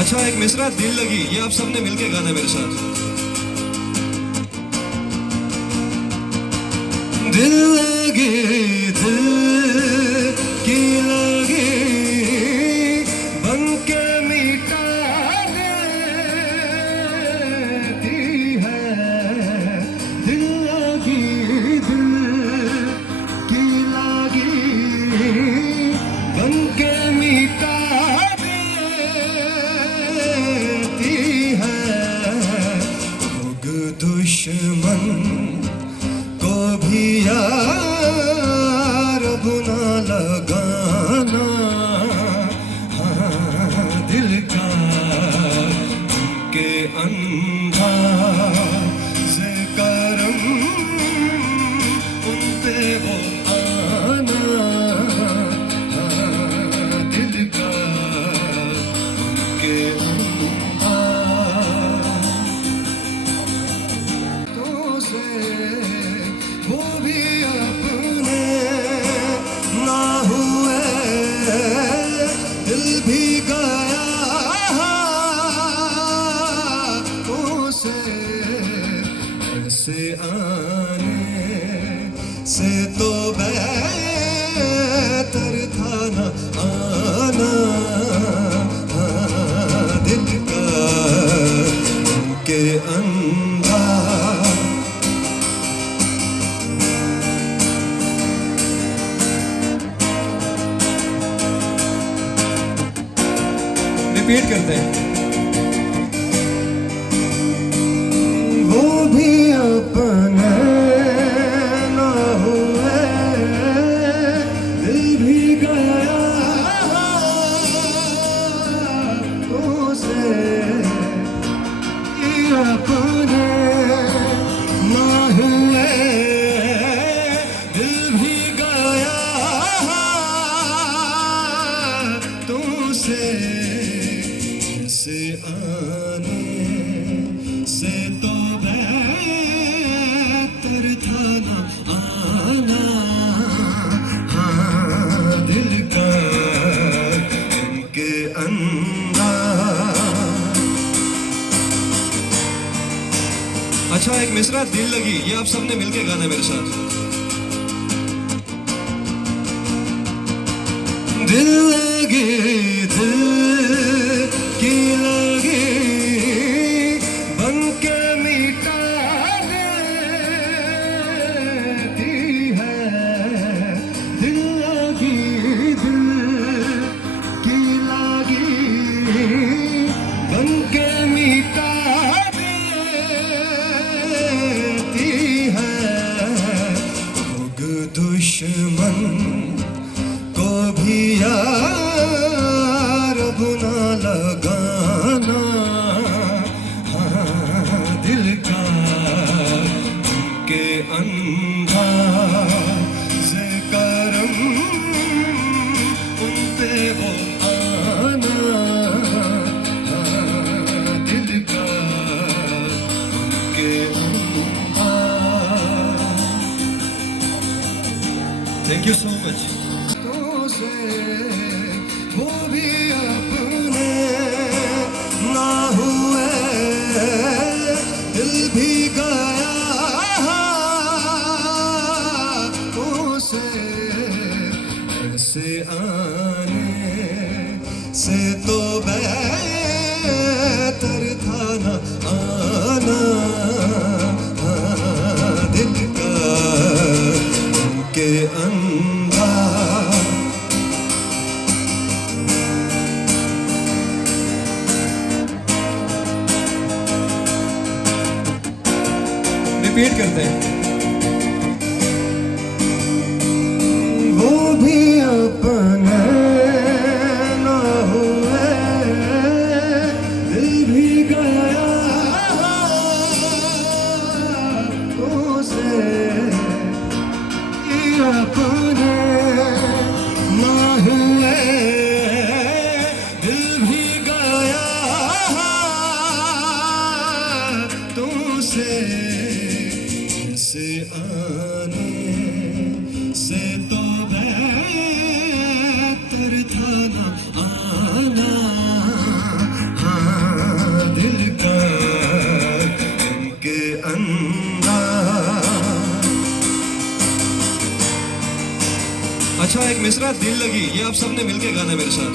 अच्छा, एक मिसरा दिल लगी, ये आप सबने मिलके गाना मेरे साथ। दिल लगी, दिल की लगी, बन के मिटा देती है। दिल लगी, दिल की लगी, बन के मिटा दुश्मन को भी यार बुना लगाना, हाँ दिल का के अंदाज़े करम उन पे वो आना, हाँ दिल का के वो भी अपने ना हुए, दिल भी गया उसे ऐसे आने से तो बेहतर था ना आना, दिल का के अंदर। रिपीट करते हैं। वो भी अपने ना हुए, दिल भी गया उसे अपने ना हुए, दिल भी गया तुमसे से आने से तो बेहतर था ना आना, हाँ दिल का के अंदर। अच्छा, एक मिसरा दिल लगी, ये आप सबने मिलके गाना मेरे साथ। दिल लगी, दिल की लगी, बन के मिटा देती है। दिल लगी, दिल की लगी, बन के मिटा देती है। लोग दुश्मन को भी यार बुना लगाना, हाँ दिल का के अंदाज़े करम उन पे वो आना, हाँ दिल का के थैंक यू सो मच। वो भी अपने ना हुए, दिल भी गया उसे ऐसे आने से तो बेहतर था ना आना, हाँ दिल का के अंदर। रिपीट करते हैं। वो भी अपने ना हुए, दिल भी गया उसे अपने ना हुए, दिल भी गया तुमसे मिसरा दिल लगी, ये आप सबने मिलके गाना मेरे साथ।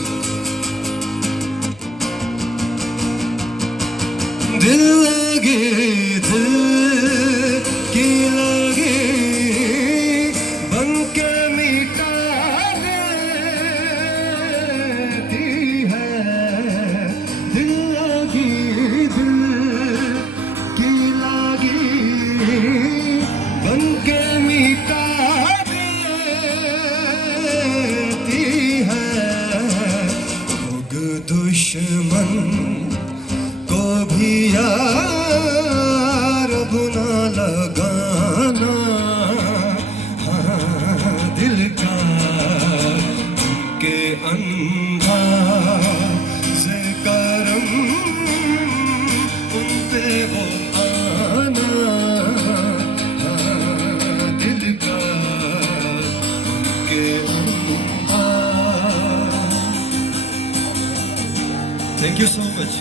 दिल लगी दिल की लगी बन के मिटा देती है। दिल लगी दिल की लगी बन के मिटा देती है। लोग दुश्मन को भी यार बुना लगाना, हाँ, दिल का के अंदाज़े करम उन पे वो आना, हाँ, दिल का के अंदाज़। Thank you so much.